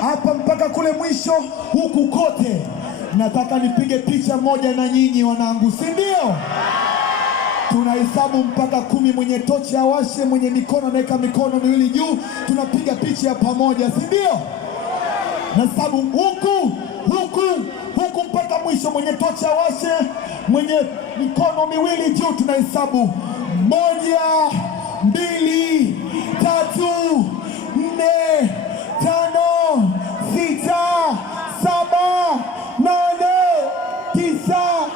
hapa mpaka kule mwisho huku kote. Nataka nipige picha moja na nyinyi wanangu, si ndio? Tunahesabu mpaka 10. Mwenye tochi awashe, mwenye mikono anaweka mikono miwili juu, tunapiga picha ya pamoja, si ndio? Nahesabu huku mpaka mwisho. Mwenye tochi awashe, mwenye mikono miwili juu, tunahesabu 1, 2, 3, 4, 5, 6, 7, 8, 9.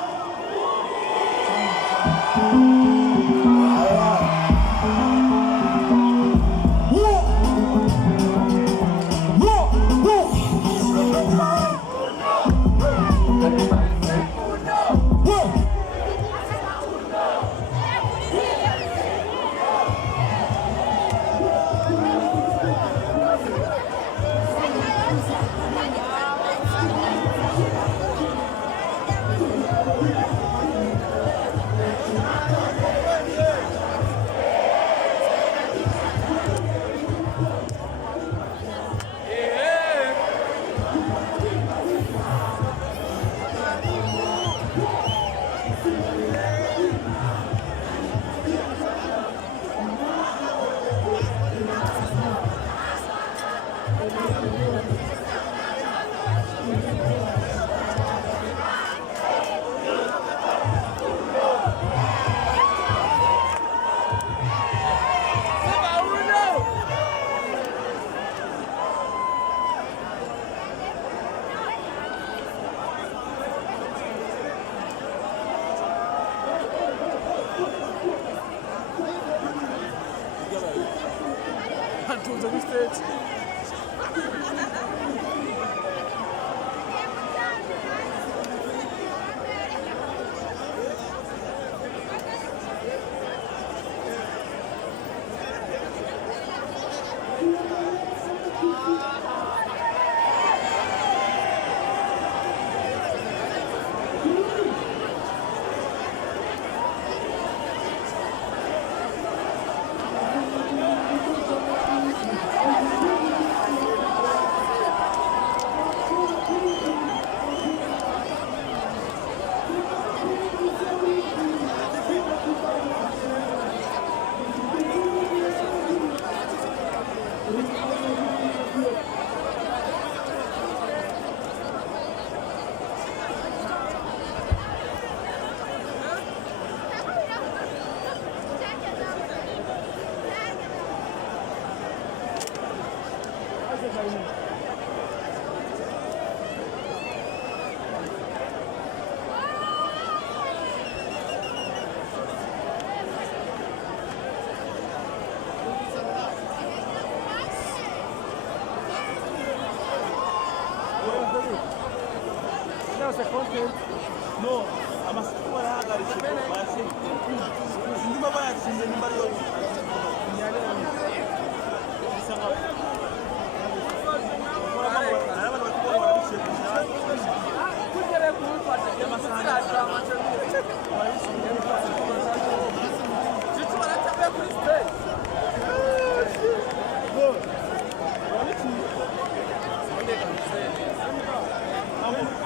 No, amasoko yarahagaritse bayashinze. Ndimo bayashinze nimba yo. Vamos,